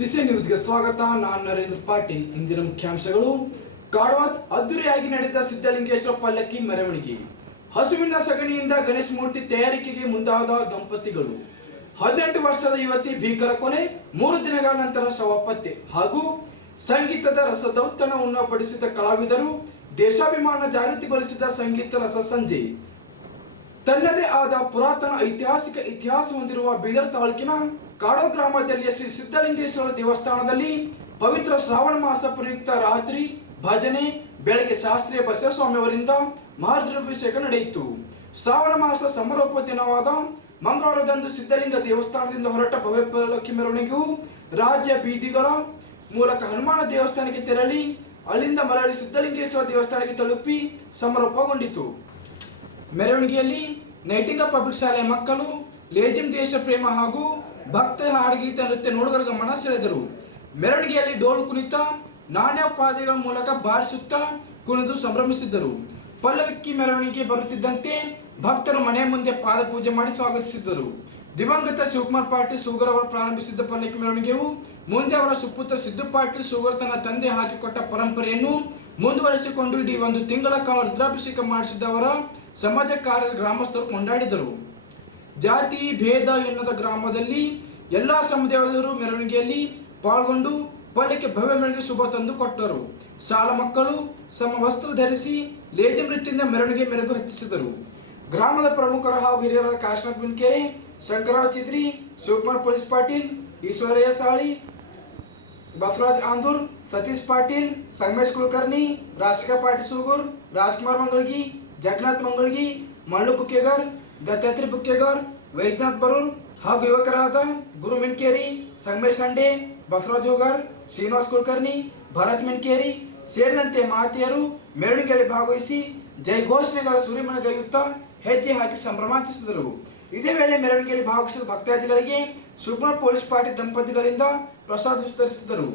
ತಿಸೆ ನ್ಯೂಸ್ಗೆ ಸ್ವಾಗತ, ನಾನು ನರೇಂದ್ರ ಪಾಟೀಲ್. ಇಂದಿನ ಮುಖ್ಯಾಂಶಗಳು. ಕಾಡ್ವಾದ್ ಅದ್ದೂರಿಯಾಗಿ ನಡೆದ ಸಿದ್ದಲಿಂಗೇಶ್ವರ ಪಲ್ಲಕ್ಕಿ ಮೆರವಣಿಗೆ. ಹಸುವಿನ ಸಗಣಿಯಿಂದ ಗಣೇಶ ಮೂರ್ತಿ ತಯಾರಿಕೆಗೆ ಮುಂದಾದ ದಂಪತಿಗಳು. ಹದಿನೆಂಟು ವರ್ಷದ ಯುವತಿ ಭೀಕರ ಕೊನೆ ಮೂರು ದಿನಗಳ ನಂತರ ಶವ ಪತ್ತೆ. ಹಾಗೂ ಸಂಗೀತದ ರಸದೌತಣ ಪಡಿಸಿದ ಕಲಾವಿದರು, ದೇಶಾಭಿಮಾನ ಜಾಗೃತಿಗೊಳಿಸಿದ ಸಂಗೀತ ರಸ ಸಂಜೆ. ತನ್ನದೇ ಆದ ಪುರಾತನ ಐತಿಹಾಸಿಕ ಇತಿಹಾಸ ಹೊಂದಿರುವ ಬೀದರ್ ತಾಲೂಕಿನ ಕಾಡೋ ಗ್ರಾಮದಲ್ಲಿ ಶ್ರೀ ಸಿದ್ಧಲಿಂಗೇಶ್ವರ ದೇವಸ್ಥಾನದಲ್ಲಿ ಪವಿತ್ರ ಶ್ರಾವಣ ಮಾಸ ಪ್ರಯುಕ್ತ ರಾತ್ರಿ ಭಜನೆ, ಬೆಳಗ್ಗೆ ಶಾಸ್ತ್ರೀಯ ಬಸವಸ್ವಾಮಿ ಅವರಿಂದ ಮಹಾರುದ್ರಾಭಿಷೇಕ ನಡೆಯಿತು. ಶ್ರಾವಣ ಮಾಸ ಸಮಾರೋಪ ದಿನವಾದ ಮಂಗಳವಾರದಂದು ಸಿದ್ಧಲಿಂಗ ದೇವಸ್ಥಾನದಿಂದ ಹೊರಟ ಭವ್ಯ ಪಲ್ಲಕ್ಕಿ ಮೆರವಣಿಗೆಯು ರಾಜ್ಯ ಬೀದಿಗಳ ಮೂಲಕ ಹನುಮಾನ ದೇವಸ್ಥಾನಕ್ಕೆ ತೆರಳಿ ಅಲ್ಲಿಂದ ಮರಳಿ ಸಿದ್ಧಲಿಂಗೇಶ್ವರ ದೇವಸ್ಥಾನಕ್ಕೆ ತಲುಪಿ ಸಮಾರೋಪಗೊಂಡಿತು. ಮೆರವಣಿಗೆಯಲ್ಲಿ ನೈಟಿಂಗ ಪಬ್ಲಿಕ್ ಶಾಲೆಯ ಮಕ್ಕಳು ಲೇಜಿಂ ದೇಶ ಪ್ರೇಮ ಹಾಗೂ ಭಕ್ತ ಹಾಡುಗೀತೆ ನೃತ್ಯ ನೋಡುಗರ ಗಮನ ಸೆಳೆದರು ಮೆರವಣಿಗೆಯಲ್ಲಿ ಡೋಲು ಕುಣಿತ ನಾಣ್ಯೋಪಾದಿಗಳ ಮೂಲಕ ಬಾರಿಸುತ್ತಾ ಕುಣಿದು ಸಂಭ್ರಮಿಸಿದ್ದರು. ಪಲ್ಲವಿಕ್ಕಿ ಮೆರವಣಿಗೆ ಬರುತ್ತಿದ್ದಂತೆ ಭಕ್ತರು ಮನೆ ಮುಂದೆ ಪಾದ ಪೂಜೆ ಮಾಡಿ ಸ್ವಾಗತಿಸಿದ್ದರು. ದಿವಂಗತ ಶಿವಕುಮಾರ್ ಪಾಟೀಲ್ ಸೂಗರ್ ಅವರು ಪ್ರಾರಂಭಿಸಿದ್ದ ಪಲ್ಲಕ್ಕಿ ಮೆರವಣಿಗೆಯು ಮುಂದೆ ಅವರ ಸುಪುತ್ರ ಸಿದ್ದು ಪಾಟೀಲ್ ಸೂಗರ್ ತನ್ನ ತಂದೆ ಹಾಕಿಕೊಟ್ಟ ಪರಂಪರೆಯನ್ನು ಮುಂದುವರಿಸಿಕೊಂಡು ಇಡೀ ಒಂದು ತಿಂಗಳ ಕಾಲ ರುದ್ರಾಭಿಷೇಕ ಮಾಡಿಸಿದವರ ಸಮಾಜ ಕಾರ್ಯ ಗ್ರಾಮಸ್ಥರು ಕೊಂಡಾಡಿದರು. ಜಾತಿ ಭೇದ ಎನ್ನದ ಗ್ರಾಮದಲ್ಲಿ ಎಲ್ಲಾ ಸಮುದಾಯದವರು ಮೆರವಣಿಗೆಯಲ್ಲಿ ಪಾಲ್ಗೊಂಡು ಪಲ್ಲಕ್ಕೆ ಭವ್ಯ ಮೆರವಣಿಗೆ ಶುಭ ತಂದು ಕೊಟ್ಟರು. ಶಾಲಾ ಮಕ್ಕಳು ಸಮ ವಸ್ತ್ರ ಧರಿಸಿ ಲೇಜ ರೀತಿಯಿಂದ ಮೆರವಣಿಗೆ ಮೆರಗು ಹೆಚ್ಚಿಸಿದರು. ಗ್ರಾಮದ ಪ್ರಮುಖರು ಹಾಗೂ ಹಿರಿಯರಾದ ಕಾಶನಾಥ್ ಬಿನ್ಕೆರೆ, ಶಂಕರರಾವ್ ಚಿದ್ರಿ, ಶಿವಕುಮಾರ್ ಪೊಲೀಸ್ ಪಾಟೀಲ್, ಈಶ್ವರಯ್ಯ ಸಾಳಿ, ಬಸವರಾಜ್ ಆಂದೂರ್ ಸತೀಶ್ ಪಾಟೀಲ್, ಸಂಗಮೇಶ್ ಕುಲಕರ್ಣಿ ರಾಶಿಕಾ ಪಾಟೀಲ್ ಸೂಗೂರ್, ರಾಜ್ಕುಮಾರ್ ಮಂಗಳಗಿ, ಜಗನ್ನಾಥ್ ಮಂಗಳಗಿ ಮಳ್ಳು ಬುಕ್ಕೇಗರ್ ದತ್ತಾತ್ರಿ ಬುಕ್ಕೇಗೌರ್ ವೈದ್ಯನಾಥ್ ಬರೂರ್ ಹಾಗೂ ಯುವಕರಾದ ಗುರು ಮಿನ್ಕೇರಿ, ಸಂಗಮೇಶ್ ಸಂಡೆ ಬಸವರಾಜ್ ಹೋಗರ್ ಶ್ರೀನಿವಾಸ್ ಕುಲಕರ್ಣಿ, ಭರತ್ ಮಿನ್ಕೇರಿ ಸೇರಿದಂತೆ ಮಾತೆಯರು ಮೆರವಣಿಗೆಯಲ್ಲಿ ಭಾಗವಹಿಸಿ ಜೈ ಘೋಷಣೆಗಳ ಸೂರ್ಯಮನಗೈಯುತ್ತಾ ಹೆಜ್ಜೆ ಹಾಕಿ ಸಂಭ್ರಮಾಚಿಸಿದರು ಇದೇ ವೇಳೆ ಮೆರವಣಿಗೆಯಲ್ಲಿ ಭಾಗವಹಿಸಿದ ಭಕ್ತಾದಿಗಳಿಗೆ ಸುಗ್ಮ ಪೊಲೀಸ್ ಪಾರ್ಟಿ ದಂಪತಿಗಳಿಂದ ಪ್ರಸಾದ ವಿತರಿಸಿದರು.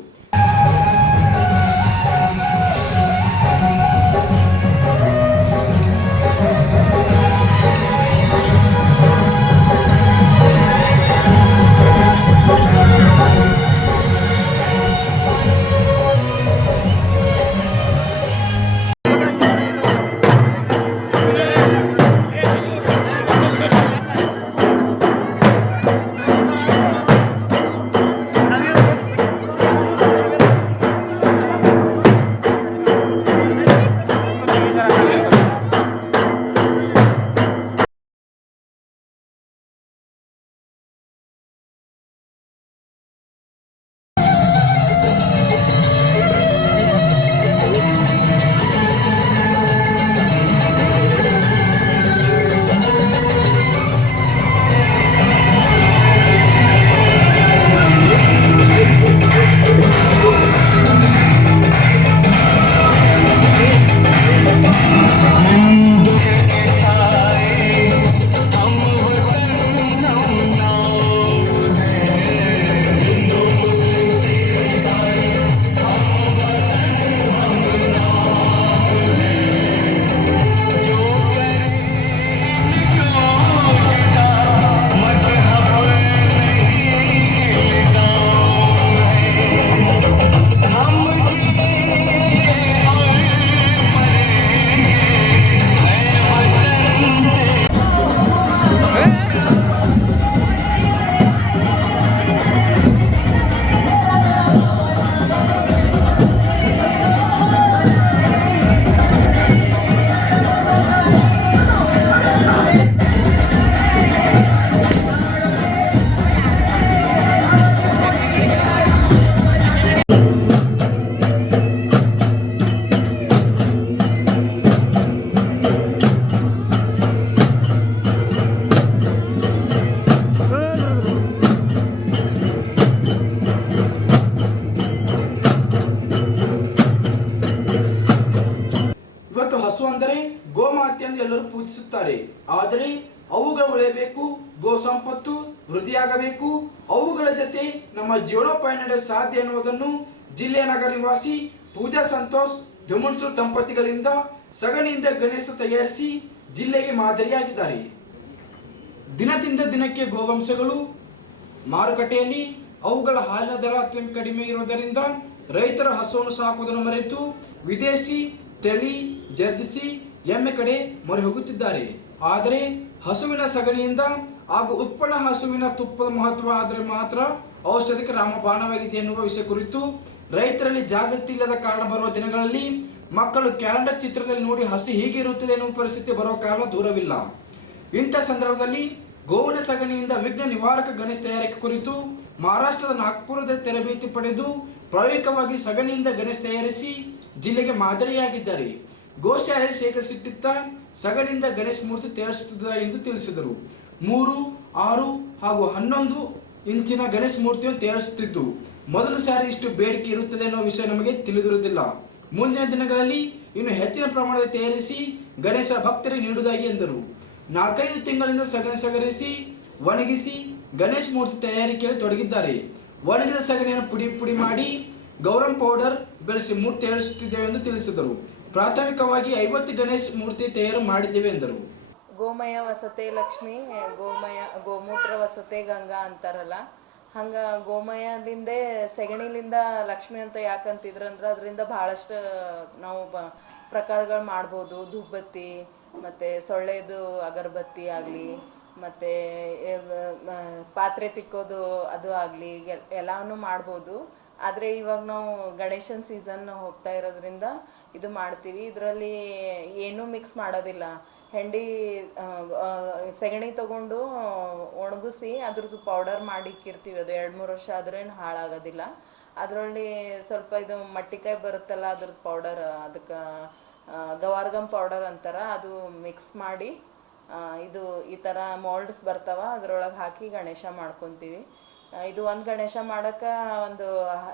ಆದರೆ ಅವುಗಳು ಉಳಿಯಬೇಕು ಗೋ ಸಂಪತ್ತು ವೃದ್ಧಿಯಾಗಬೇಕು. ಅವುಗಳ ಜೊತೆ ನಮ್ಮ ಜೀವನೋಪಾಯ ನಡೆಯಲು ಸಾಧ್ಯ ಎನ್ನುವುದನ್ನು ಜಿಲ್ಲೆಯ ನಗರ ನಿವಾಸಿ ಪೂಜಾ ಸಂತೋಷ್, ಧುಮನ್ಸೂರ್ ದಂಪತಿಗಳಿಂದ ಸಗಣಿಯಿಂದ ಗಣೇಶ ತಯಾರಿಸಿ ಜಿಲ್ಲೆಗೆ ಮಾದರಿಯಾಗಿದ್ದಾರೆ. ದಿನದಿಂದ ದಿನಕ್ಕೆ ಗೋವಂಶಗಳು ಮಾರುಕಟ್ಟೆಯಲ್ಲಿ ಅವುಗಳ ಹಾಲಿನ ದರ ಅತ್ಯಂತ ಕಡಿಮೆ ಇರುವುದರಿಂದ ರೈತರ ಹಸುವನ್ನು ಸಾಕುವುದನ್ನು ಮರೆತು ವಿದೇಶಿ, ತಳಿ, ಜರ್ಜಿಸಿ, ಎಮ್ಮೆ ಕಡೆ ಮೊರೆ ಹೋಗುತ್ತಿದ್ದಾರೆ. ಆದರೆ ಹಸುವಿನ ಸಗಣಿಯಿಂದ ಹಾಗೂ ಉತ್ಪನ್ನ ಹಸುವಿನ ತುಪ್ಪದ ಮಹತ್ವ ಆದರೆ ಮಾತ್ರ ಔಷಧಿಕ ರಾಮಬಾಣವಾಗಿದೆ ಎನ್ನುವ ವಿಷಯ ಕುರಿತು ರೈತರಲ್ಲಿ ಜಾಗೃತಿ ಇಲ್ಲದ ಕಾರಣ ಬರುವ ದಿನಗಳಲ್ಲಿ ಮಕ್ಕಳು ಕ್ಯಾಲೆಂಡರ್ ಚಿತ್ರದಲ್ಲಿ ನೋಡಿ ಹಸು ಹೀಗೆ ಇರುತ್ತದೆ ಎನ್ನುವ ಪರಿಸ್ಥಿತಿ ಬರುವ ಕಾಲ ದೂರವಿಲ್ಲ. ಇಂಥ ಸಂದರ್ಭದಲ್ಲಿ ಗೋವಿನ ಸಗಣಿಯಿಂದ ವಿಘ್ನ ನಿವಾರಕ ಗಣೇಶ ತಯಾರಿಕೆ ಕುರಿತು ಮಹಾರಾಷ್ಟ್ರದ ನಾಗ್ಪುರದ ತರಬೇತಿ ಪಡೆದು ಪ್ರಾಯೋಗಿಕವಾಗಿ ಸಗಣಿಯಿಂದ ಗಣೇಶ ತಯಾರಿಸಿ ಜಿಲ್ಲೆಗೆ ಮಾದರಿಯಾಗಿದ್ದಾರೆ. ಗೋಶಾಲೆ ಶೇಖರಿಸಿಟ್ಟಿದ್ದ ಸಗಡಿಂದ ಗಣೇಶ ಮೂರ್ತಿ ತಯಾರಿಸುತ್ತಿದ್ದ ಎಂದು ತಿಳಿಸಿದರು. ಮೂರು, ಆರು ಹಾಗೂ ಹನ್ನೊಂದು ಇಂಚಿನ ಗಣೇಶ ಮೂರ್ತಿಯನ್ನು ತಯಾರಿಸುತ್ತಿದ್ದು, ಮೊದಲು ಸಾರಿ ಇಷ್ಟು ಬೇಡಿಕೆ ಇರುತ್ತದೆ ಅನ್ನೋ ವಿಷಯ ನಮಗೆ ತಿಳಿದಿರುವುದಿಲ್ಲ. ಮುಂದಿನ ದಿನಗಳಲ್ಲಿ ಇನ್ನು ಹೆಚ್ಚಿನ ಪ್ರಮಾಣದಲ್ಲಿ ತಯಾರಿಸಿ ಗಣೇಶ ಭಕ್ತರಿಗೆ ನೀಡುವುದಾಗಿ ಎಂದರು. ನಾಲ್ಕೈದು ತಿಂಗಳಿಂದ ಸಗಣಿ ಸಗರಿಸಿ, ಒಣಗಿಸಿ ಗಣೇಶ ಮೂರ್ತಿ ತಯಾರಿಕೆಯಲ್ಲಿ ತೊಡಗಿದ್ದಾರೆ. ಒಣಗಿದ ಸಗಣಿಯನ್ನು ಪುಡಿ ಪುಡಿ ಮಾಡಿ ಗೌರಂ ಪೌಡರ್ ಬೆರೆಸಿ ಮೂರ್ತಿ ತಯಾರಿಸುತ್ತಿದ್ದೇವೆ ಎಂದು ತಿಳಿಸಿದರು. ಪ್ರಾಥಮಿಕವಾಗಿ ಐವತ್ತು ಗಣೇಶ ಮೂರ್ತಿ ತಯಾರು ಮಾಡಿದ್ದೇವೆ ಎಂದರು. ಗೋಮಯ ವಸತಿ ಲಕ್ಷ್ಮಿ ಗೋಮಯ, ಗೋಮೂತ್ರ ವಸತಿ ಗಂಗಾ ಅಂತಾರಲ್ಲ. ಹಂಗೆ ಗೋಮಯದಿಂದ ಸೆಗಣಿಲಿಂದ ಲಕ್ಷ್ಮಿ ಅಂತ ಯಾಕಂತಿದ್ರು ಅಂದ್ರೆ ಅದರಿಂದ ಭಾಳಷ್ಟು ನಾವು ಬ, ಪ್ರಕಾರಗಳು ಮಾಡ್ಬೋದು. ಧೂಪಬತ್ತಿ ಮತ್ತೆ ಸೊಳ್ಳೆದು ಅಗರಬತ್ತಿ ಆಗಲಿ, ಮತ್ತೆ ಪಾತ್ರೆ ತಿಕ್ಕೋದು ಅದು ಆಗಲಿ ಎಲ್ಲಾನು ಮಾಡ್ಬೋದು. ಆದರೆ ಇವಾಗ ನಾವು ಗಣೇಶನ ಸೀಸನ್ ಹೋಗ್ತಾ ಇರೋದ್ರಿಂದ ಇದು ಮಾಡ್ತೀವಿ. ಇದರಲ್ಲಿ ಏನೂ ಮಿಕ್ಸ್ ಮಾಡೋದಿಲ್ಲ. ಹೆಂಡಿ ಸೆಗಣಿ ತಗೊಂಡು ಒಣಗಿಸಿ ಅದ್ರದ್ದು ಪೌಡರ್ ಮಾಡಿ ಇಕ್ಕಿರ್ತೀವಿ. ಅದು ಎರಡು ಮೂರು ವರ್ಷ ಆದ್ರೇನು ಹಾಳಾಗೋದಿಲ್ಲ. ಅದರಲ್ಲಿ ಸ್ವಲ್ಪ ಇದು ಮಟ್ಟಿಕಾಯಿ ಬರುತ್ತಲ್ಲ, ಅದ್ರದ್ದು ಪೌಡರ್ ಅದಕ್ಕೆ ಗವಾರ್ಗಮ್ ಪೌಡರ್ ಅಂತಾರೆ, ಅದು ಮಿಕ್ಸ್ ಮಾಡಿ ಇದು ಈ ಥರ ಮೋಲ್ಡ್ಸ್ ಬರ್ತಾವ, ಅದರೊಳಗೆ ಹಾಕಿ ಗಣೇಶ ಮಾಡ್ಕೊತೀವಿ. ಇದು ಒಂದು ಗಣೇಶ ಮಾಡೋಕ್ಕೆ ಒಂದು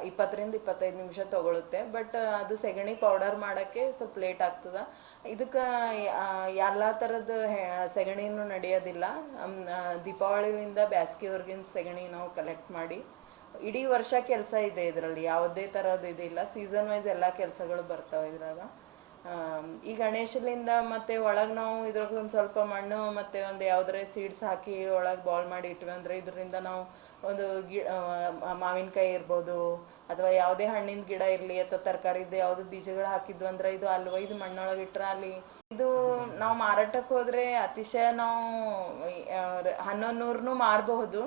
ಇಪ್ಪತ್ತರಿಂದ ಇಪ್ಪತ್ತೈದು ನಿಮಿಷ ತೊಗೊಳುತ್ತೆ, ಬಟ್ ಅದು ಸೆಗಣಿ ಪೌಡರ್ ಮಾಡೋಕ್ಕೆ ಸ್ವಲ್ಪ ಲೇಟ್ ಆಗ್ತದೆ. ಇದಕ್ಕೆ ಎಲ್ಲ ಥರದ ಸೆಗಣಿನೂ ನಡೆಯೋದಿಲ್ಲ. ದೀಪಾವಳಿಯಿಂದ ಬ್ಯಾಸ್ಗೆವರೆಗಿನ ಸೆಗಣಿ ನಾವು ಕಲೆಕ್ಟ್ ಮಾಡಿ, ಇಡೀ ವರ್ಷ ಕೆಲಸ ಇದೆ ಇದರಲ್ಲಿ, ಯಾವುದೇ ಥರದ್ದು ಇದಿಲ್ಲ ಸೀಸನ್ ವೈಸ್ ಎಲ್ಲ ಕೆಲಸಗಳು ಬರ್ತಾವೆ ಇದ್ರಾಗ. ಈ ಗಣೇಶಲಿಂದ ಮತ್ತೆ ಒಳಗೆ ನಾವು ಇದ್ರಾಗ ಒಂದು ಸ್ವಲ್ಪ ಮಣ್ಣು ಮತ್ತೆ ಒಂದು ಯಾವ್ದಾರ ಸೀಡ್ಸ್ ಹಾಕಿ ಒಳಗೆ ಬಾಲ್ ಮಾಡಿ ಇಟ್ವಿ ಅಂದರೆ ಇದರಿಂದ ನಾವು ಒಂದು ಗಿ ಮಾವಿನಕಾಯಿ ಇರ್ಬೋದು, ಅಥವಾ ಯಾವುದೇ ಹಣ್ಣಿನ ಗಿಡ ಇರಲಿ, ಅಥವಾ ತರಕಾರಿದ್ದು ಯಾವುದು ಬೀಜಗಳು ಹಾಕಿದ್ವು ಅಂದ್ರೆ ಇದು ಅಲ್ಲಿ ಒಯ್ದು ಮಣ್ಣೊಳಗೆ ಇಟ್ರೆ ಅಲ್ಲಿ ಇದು ನಾವು ಮಾರಾಟಕ್ಕೆ ಹೋದರೆ ಅತಿಶಯ ನಾವು ಹನ್ನೊಂದು ನೂರನ್ನು ಮಾರಬಹುದು.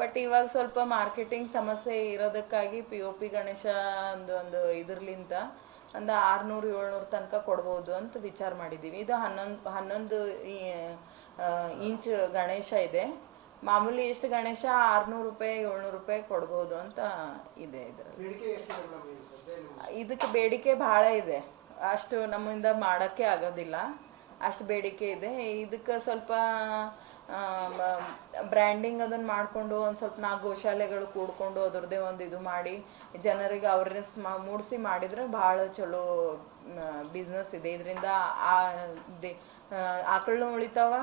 ಬಟ್ ಇವಾಗ ಸ್ವಲ್ಪ ಮಾರ್ಕೆಟಿಂಗ್ ಸಮಸ್ಯೆ ಇರೋದಕ್ಕಾಗಿ ಪಿ ಒ ಪಿ ಗಣೇಶ ಒಂದು ಒಂದು ಇದರ್ಲಿಂತ ಒಂದು ಆರುನೂರು, ಏಳ್ನೂರು ತನಕ ಕೊಡ್ಬೋದು ಅಂತ ವಿಚಾರ ಮಾಡಿದ್ದೀವಿ ಇದು ಹನ್ನೊಂದು ಹನ್ನೊಂದು ಇಂಚ್ ಗಣೇಶ ಇದೆ. ಮಾಮೂಲಿ ಇಷ್ಟು ಗಣೇಶ ಆರ್ನೂರು ರೂಪಾಯಿ ಏಳ್ನೂರು ರೂಪಾಯಿ ಕೊಡ್ಬೋದು ಅಂತ ಇದೆ ಇದರಲ್ಲಿ. ಇದಕ್ಕೆ ಬೇಡಿಕೆ ಭಾಳ ಇದೆ. ಅಷ್ಟು ನಮ್ಮಿಂದ ಮಾಡೋಕ್ಕೆ ಆಗೋದಿಲ್ಲ. ಅಷ್ಟು ಬೇಡಿಕೆ ಇದೆ. ಇದಕ್ಕೆ ಸ್ವಲ್ಪ ಬ್ರ್ಯಾಂಡಿಂಗ್ ಅದನ್ನು ಮಾಡಿಕೊಂಡು ಒಂದು ಸ್ವಲ್ಪ ನಾಲ್ಕು ಗೋಶಾಲೆಗಳು ಕೂಡ್ಕೊಂಡು ಅದರದ್ದೇ ಒಂದು ಇದು ಮಾಡಿ ಜನರಿಗೆ ಅವೇರ್ನೆಸ್ ಮೂಡಿಸಿ ಮಾಡಿದರೆ ಭಾಳ ಚಲೋ ಬಿಸ್ನೆಸ್ ಇದೆ. ಇದರಿಂದ ಆ ದೇ ಆಕಳನ್ನು ಉಳಿತಾವ.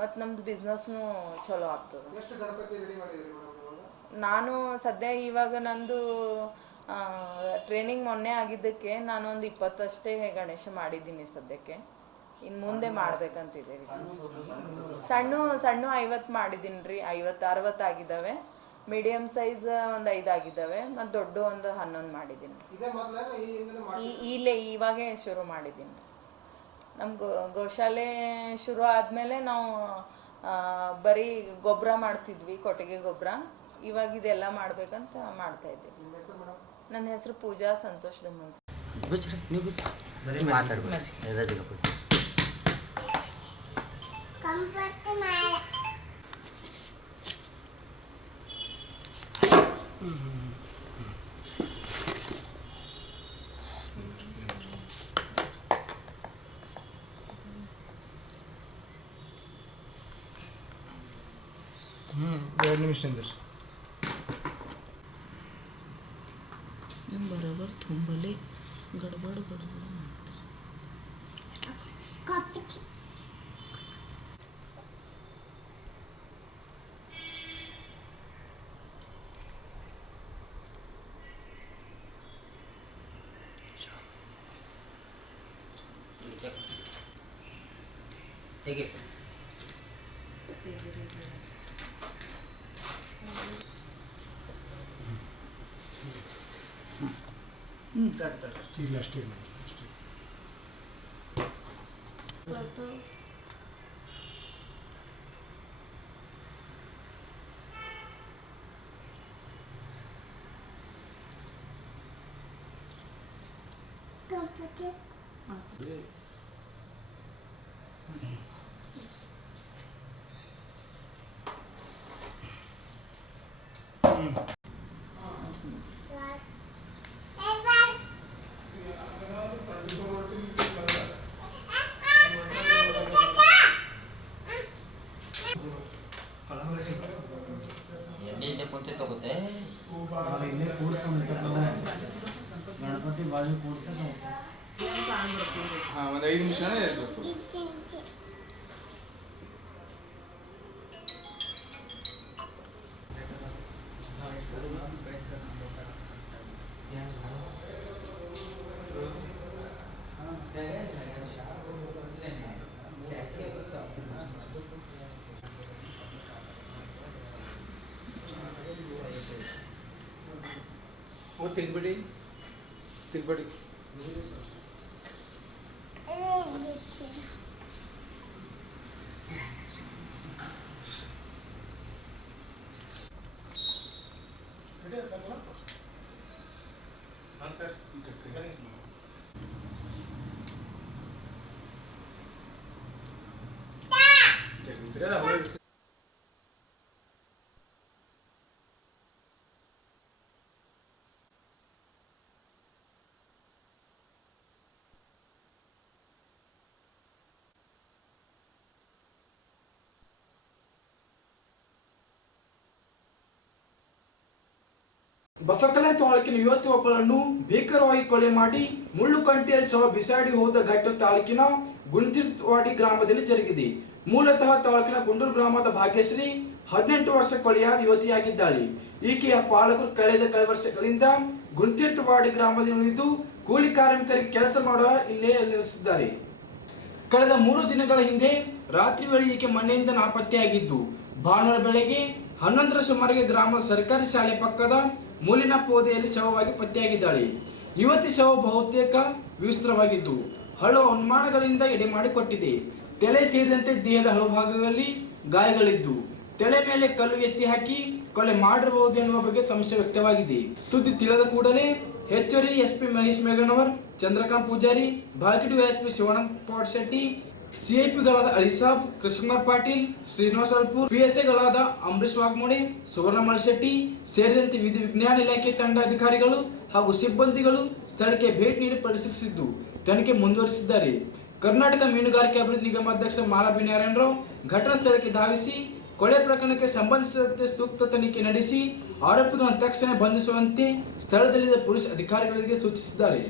ಮತ್ತು ನಮ್ದು ಬಿಸ್ನೆಸ್ನು ಚಲೋ ಆಗ್ತದೆ. ನಾನು ಸದ್ಯ ಇವಾಗ ನಂದು ಟ್ರೈನಿಂಗ್ ಮೊನ್ನೆ ಆಗಿದ್ದಕ್ಕೆ ನಾನು ಒಂದು ಇಪ್ಪತ್ತಷ್ಟೇ ಗಣೇಶ ಮಾಡಿದ್ದೀನಿ ಸದ್ಯಕ್ಕೆ. ಇನ್ನು ಮುಂದೆ ಮಾಡ್ಬೇಕಂತಿದೆ ಸಣ್ಣ ಸಣ್ಣ ಐವತ್ತು ಮಾಡಿದ್ದೀನಿ ರೀ ಐವತ್ತು ಅರವತ್ತು ಆಗಿದ್ದಾವೆ. ಮೀಡಿಯಮ್ ಸೈಜ್ ಒಂದು ಐದು ಆಗಿದ್ದಾವೆ ಮತ್ತು ದೊಡ್ಡ ಒಂದು ಹನ್ನೊಂದು ಮಾಡಿದ್ದೀನಿ ಇಲ್ಲೇ ಇವಾಗೇ ಶುರು ಮಾಡಿದ್ದೀನಿ ನಮ್ಮ ಗೋ ಗೋಶಾಲೆ ಶುರು ಆದಮೇಲೆ ನಾವು ಬರೀ ಗೊಬ್ಬರ ಮಾಡ್ತಿದ್ವಿ ಕೊಟ್ಟಿಗೆ ಗೊಬ್ಬರ ಇವಾಗ ಇದೆಲ್ಲ ಮಾಡ್ಬೇಕಂತ ಮಾಡ್ತಾ ಇದ್ದೀವಿ. ನನ್ನ ಹೆಸರು ಪೂಜಾ ಸಂತೋಷ್ ಬಿಟ್ಟು ಹ್ಞೂ vermişsindir. बराबर थुंबले गड़बड़ गड़बड़ ठीक है Hum, ah, tá, tá. Tira as telas. Lá estou. తిరుగుబడి తిరుగుబడి Tendré la vuelta. Basavakalyan ತಾಲೂಕಿನ ಯುವತಿ ಒಬ್ಬಳನ್ನು ಭೀಕರವಾಗಿ ಕೊಲೆ ಮಾಡಿ ಮುಳ್ಳು ಸಹ ಬಿಸಾಡಿ ಹೋದ ಘಟನೆ ತಾಲೂಕಿನ ಗುಣತಿರ್ವಾಡಿ ಗ್ರಾಮದಲ್ಲಿ ಜರುಗಿದೆ. ಮೂಲತಃ ತಾಲೂಕಿನ ಗುಂಡೂರು ಗ್ರಾಮದ ಭಾಗ್ಯಶ್ರೀ ಹದಿನೆಂಟು ವರ್ಷ ಕೊಲೆಯಾದ ಯುವತಿಯಾಗಿದ್ದಾಳೆ. ಈಕೆಯ ಪಾಲಕರು ಕಳೆದ ಕೆಲ ವರ್ಷಗಳಿಂದ ಗುಣತೀರ್ಥವಾಡಿ ಗ್ರಾಮದಲ್ಲಿ ಉಳಿದು ಕೂಲಿ ಕಾರ್ಮಿಕರಿಗೆ ಕೆಲಸ ಮಾಡುವ ಇಲ್ಲೇ ನೆಲೆಸಿದ್ದಾರೆ. ಕಳೆದ ಮೂರು ದಿನಗಳ ಹಿಂದೆ ರಾತ್ರಿ ವೇಳೆ ಈಕೆ ಮನೆಯಿಂದ ನಾಪತ್ತೆಯಾಗಿದ್ದು, ಭಾನುವಾರ ಬೆಳಗ್ಗೆ ಹನ್ನೊಂದರ ಸುಮಾರಿಗೆ ಗ್ರಾಮದ ಸರ್ಕಾರಿ ಶಾಲೆ ಪಕ್ಕದ ಮೂಲಿನ ಪೋದೆಯಲ್ಲಿ ಶವವಾಗಿ ಪತ್ತೆಯಾಗಿದ್ದಾಳೆ. ಯುವತಿ ಶವ ಬಹುತೇಕ ವಿಸ್ತೃತವಾಗಿದ್ದು ಹಲವು ಅನುಮಾನಗಳಿಂದ ಎಡೆ ಮಾಡಿಕೊಟ್ಟಿದೆ. ತಲೆ ಸೇರಿದಂತೆ ದೇಹದ ಹಲವು ಭಾಗಗಳಲ್ಲಿ ಗಾಯಗಳಿದ್ದು, ತಲೆ ಮೇಲೆ ಕಲ್ಲು ಎತ್ತಿ ಹಾಕಿ ಕೊಲೆ ಮಾಡಿರಬಹುದು ಎನ್ನುವ ಬಗ್ಗೆ ಸಂಶಯ ವ್ಯಕ್ತವಾಗಿದೆ. ಸುದ್ದಿ ತಿಳಿದ ಕೂಡಲೇ ಹೆಚ್ಚುವರಿ ಎಸ್ಪಿ ಮಹೇಶ್ ಮೇಘನವರ್, ಚಂದ್ರಕಾಂತ್ ಪೂಜಾರಿ ಬಾಲ್ಕಿಡಿ ಎಸ್ಪಿ ಶಿವಾನಂದ್ ಪಾಟ್ಶೆಟ್ಟಿ ಸಿಐಪಿಗಳಾದ ಅಲಿಸಾಬ್, ಕೃಷ್ಣಕುಮಾರ್ ಪಾಟೀಲ್, ಶ್ರೀನಿವಾಸ್ ಅಲ್ಪೂರ್, ಪಿಎಸ್ಎಗಳಾದ ಅಂಬರೀಶ್ ವಾಗ್ಮೋಡೆ ಸುವರ್ಣ ಶೆಟ್ಟಿ ಸೇರಿದಂತೆ ವಿಧಿ ವಿಜ್ಞಾನ ಇಲಾಖೆ ತಂಡ ಅಧಿಕಾರಿಗಳು ಹಾಗೂ ಸಿಬ್ಬಂದಿಗಳು ಸ್ಥಳಕ್ಕೆ ಭೇಟಿ ನೀಡಿ ಪರಿಶೀಲಿಸಿದ್ದು, ತನಿಖೆ ಮುಂದುವರಿಸಿದ್ದಾರೆ. ಕರ್ನಾಟಕ ಮೀನುಗಾರಿಕೆ ಅಭಿವೃದ್ಧಿ ನಿಗಮ ಅಧ್ಯಕ್ಷ ಮಾಲಾಬಿ ನಾರಾಯಣರಾವ್ ಘಟನಾ ಸ್ಥಳಕ್ಕೆ ಧಾವಿಸಿ, ಕೊಳೆ ಪ್ರಕರಣಕ್ಕೆ ಸಂಬಂಧಿಸಿದಂತೆ ಸೂಕ್ತ ತನಿಖೆ ನಡೆಸಿ, ಆರೋಪಿಗಳನ್ನು ತಕ್ಷಣ ಬಂಧಿಸುವಂತೆ ಸ್ಥಳದಲ್ಲಿದ್ದ ಪೊಲೀಸ್ ಅಧಿಕಾರಿಗಳಿಗೆ ಸೂಚಿಸಿದ್ದಾರೆ.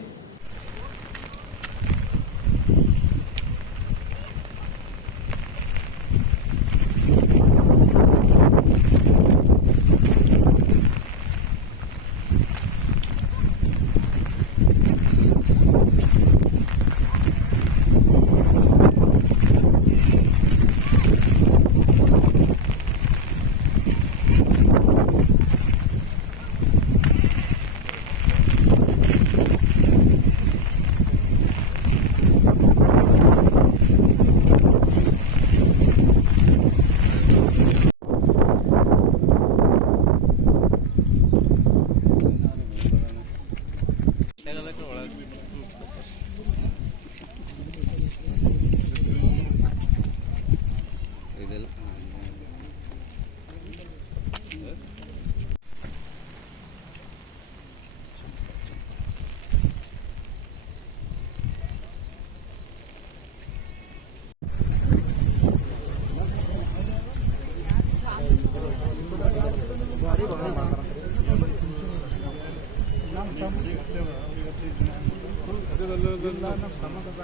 ಇದನ್ನ ನಮ್ಮ ಸಮಾಜದ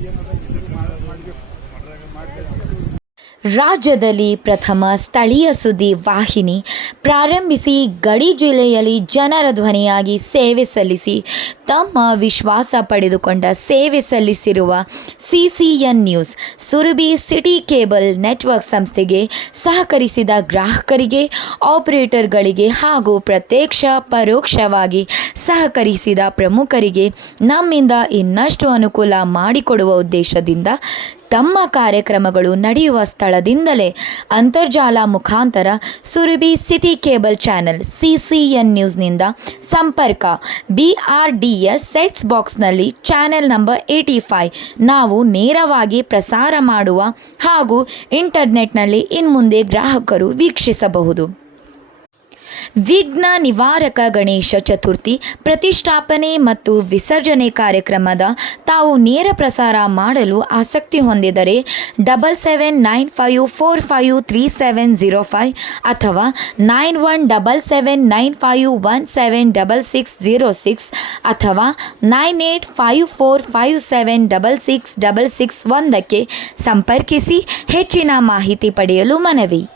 ಏನು ಮಾಡಬೇಕು. ಮಾಡ್ಬೇಕು ಮಾಡ್ತಾರೆ ರಾಜ್ಯದಲ್ಲಿ ಪ್ರಥಮ ಸ್ಥಳೀಯ ಸುದ್ದಿ ವಾಹಿನಿ ಪ್ರಾರಂಭಿಸಿ ಗಡಿ ಜಿಲ್ಲೆಯಲ್ಲಿ ಜನರ ಧ್ವನಿಯಾಗಿ ಸೇವೆ ಸಲ್ಲಿಸಿ ತಮ್ಮ ವಿಶ್ವಾಸ ಪಡೆದುಕೊಂಡ ಸೇವೆ ಸಲ್ಲಿಸಿರುವ C C N news, Surabhi city cable network ಸಂಸ್ಥೆಗೆ ಸಹಕರಿಸಿದ ಗ್ರಾಹಕರಿಗೆ, ಆಪರೇಟರ್ಗಳಿಗೆ ಹಾಗೂ ಪ್ರತ್ಯಕ್ಷ ಪರೋಕ್ಷವಾಗಿ ಸಹಕರಿಸಿದ ಪ್ರಮುಖರಿಗೆ ನಮ್ಮಿಂದ ಇನ್ನಷ್ಟು ಅನುಕೂಲ ಮಾಡಿಕೊಡುವ ಉದ್ದೇಶದಿಂದ ತಮ್ಮ ಕಾರ್ಯಕ್ರಮಗಳು ನಡೆಯುವ ಸ್ಥಳದಿಂದಲೇ ಅಂತರ್ಜಾಲ ಮುಖಾಂತರ Surabhi city cable channel C C N ನ್ಯೂಸ್ನಿಂದ ಸಂಪರ್ಕ. B R D S sets ಬಾಕ್ಸ್ನಲ್ಲಿ ಚಾನೆಲ್ ನಂಬರ್ ಏಯ್ಟಿ ಫೈವ್. ನಾವು ನೇರವಾಗಿ ಪ್ರಸಾರ ಮಾಡುವ ಹಾಗೂ ಇಂಟರ್ನೆಟ್ನಲ್ಲಿ ಇನ್ಮುಂದೆ ಗ್ರಾಹಕರು ವೀಕ್ಷಿಸಬಹುದು. ವಿಘ್ನ ನಿವಾರಕ ಗಣೇಶ ಚತುರ್ಥಿ ಪ್ರತಿಷ್ಠಾಪನೆ ಮತ್ತು ವಿಸರ್ಜನೆ ಕಾರ್ಯಕ್ರಮದ ತಾವು ನೇರ ಪ್ರಸಾರ ಮಾಡಲು ಆಸಕ್ತಿ ಹೊಂದಿದರೆ double seven nine five four five three seven zero five ಅಥವಾ nine one double seven nine five one seven double six zero six ಅಥವಾ nine eight five four five seven double six double six ಒಂದಕ್ಕೆ ಸಂಪರ್ಕಿಸಿ ಹೆಚ್ಚಿನ ಮಾಹಿತಿ ಪಡೆಯಲು ಮನವಿ.